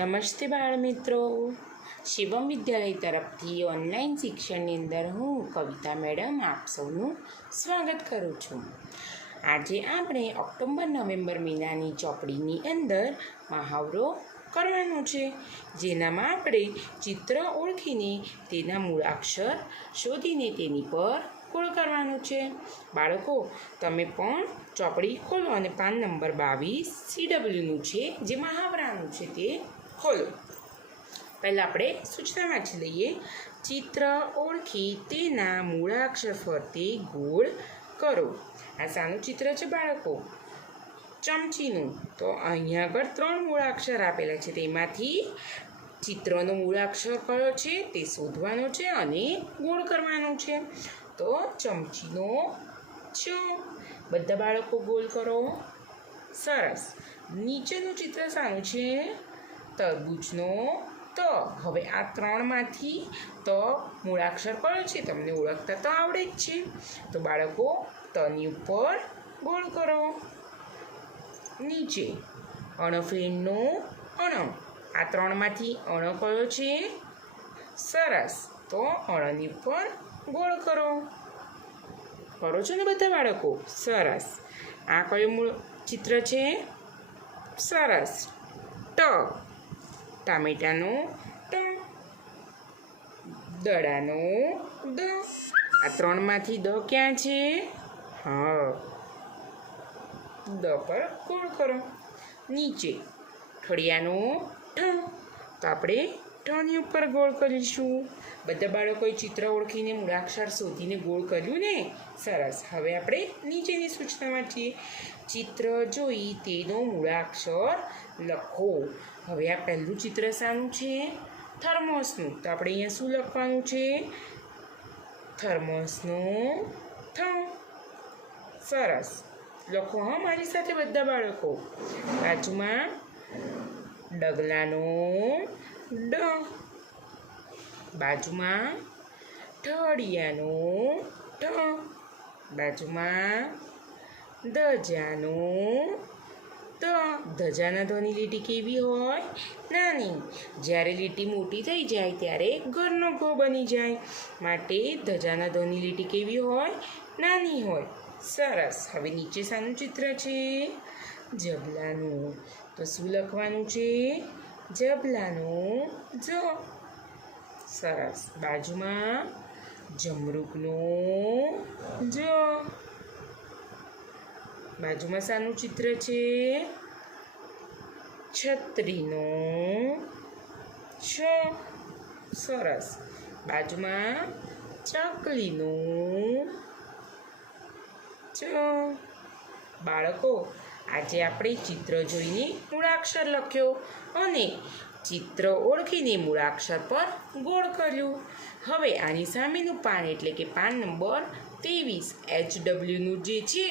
નમસ્તે બાળ મિત્રો, શિવમ વિદ્યાલય તરફથી ઓનલાઈન શિક્ષણની અંદર હું કવિતા મેડમ આપ સૌનું સ્વાગત કરું છું. આજે આપણે ઓક્ટોબર નવેમ્બર મહિનાની ચોપડીની અંદર મહાવરો કરવાનો છે, જેનામાં આપણે ચિત્ર ઓળખીને તેના મૂળાક્ષર શોધીને તેની પર ગોળ કરવાનું છે. બાળકો, તમે પણ ચોપડી ખોલો અને પાન નંબર 22 CWનું છે, જે મહાવરાનું છે, તે ખોલો. પહેલાં આપણે સૂચના વાંચી લઈએ. ચિત્ર ઓળખી તેના મૂળાક્ષર ફરતે ગોળ કરો. આ શાનું ચિત્ર છે બાળકો? ચમચીનું. તો અહીંયા આગળ 3 મૂળાક્ષર આપેલા છે, તેમાંથી ચિત્રનો મૂળાક્ષર કયો છે તે શોધવાનો છે અને ગોળ કરવાનો છે. તો ચમચીનો ચ. બધા બાળકો ગોળ કરો. સરસ. નીચેનું ચિત્ર શાનું છે? તરબૂચનો ત. હવે આ 3માંથી ત મૂળાક્ષર કયો છે તમને ઓળખતા તો આવડે જ છે. તો બાળકો તની ઉપર ગોળ કરો. નીચે અણફેણનો અણ. આ 3માંથી અણ કયો છે? સરસ. તો અણની ઉપર ગોળ કરો. કરો છો ને બધા બાળકો? સરસ. આ કયું મૂળ ચિત્ર છે? સરસ. ટ. ટામેટાનો ટ. દડાનો દ. આ 3માંથી દ ક્યાં છે? હા, દ પર ગોળ કરો. નીચે ઠળિયાનો ઠ. તો આપણે ઠની ઉપર ગોળ કરીશું. બધા બાળકોએ ચિત્ર ઓળખીને મૂળાક્ષર શોધીને ગોળ કર્યું ને? સરસ. હવે આપણે નીચેની સૂચના વાંચીએ. ચિત્ર જોઈ તેનો મૂળાક્ષર લખો. હવે આ પહેલું ચિત્ર શાનું છે? થર્મોસનું. તો આપણે અહીંયા શું લખવાનું છે? થર્મોસનું થ. સરસ. લખો હા મારી સાથે બધા બાળકો. બાજુમાં ડગલાનો ડ. બાજુમાં ઠળિયાનો ઠ. બાજુમાં ધજાનો ધ. ધજાના ધની લીટી કેવી હોય? નાની. જ્યારે લીટી મોટી થઈ જાય ત્યારે ઘરનો ઘ બની જાય, માટે ધજાના ધની લીટી કેવી હોય? નાની હોય. સરસ. હવે નીચે શાનું ચિત્ર છે? જબલાનું. તો શું લખવાનું છે? જબલાનું જ. સરસ. બાજુમાં જમરૂકનું જ. બાજુમાં શાનું ચિત્ર છે? છત્રીનું છ. સરસ. બાજુમાં ચકલીનું ચ. બાળકો, આજે આપણે ચિત્ર જોઈને મૂળાક્ષર લખ્યો અને ચિત્ર ઓળખીને મૂળાક્ષર પર ગોળ કર્યું. હવે આની સામેનું પાન એટલે કે પાન નંબર 23 HWનું જે છે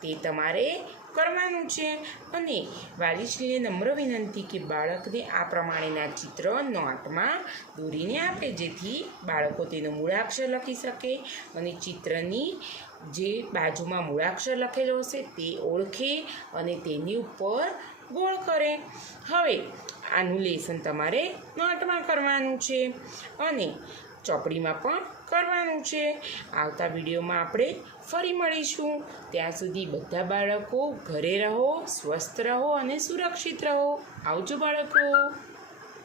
તે તમારે કરવાનું છે. અને વાલીશ્રીને નમ્ર વિનંતી કે બાળકને આ પ્રમાણેના ચિત્ર નોટમાં દોરીને આપે, જેથી બાળકો તેનો મૂળાક્ષર લખી શકે અને ચિત્રની જે બાજુમાં મૂળાક્ષર લખેલો હશે તે ઓળખે અને તેની ઉપર ગોળ કરે. હવે આનું લેસન તમારે નોટમાં કરવાનું છે અને ચોપડીમાં પણ કરવાનું છે. આવતા વિડીયોમાં આપણે ફરી મળીશું. ત્યાં સુધી બધા બાળકો ઘરે રહો, સ્વસ્થ રહો અને સુરક્ષિત રહો. આવજો બાળકો.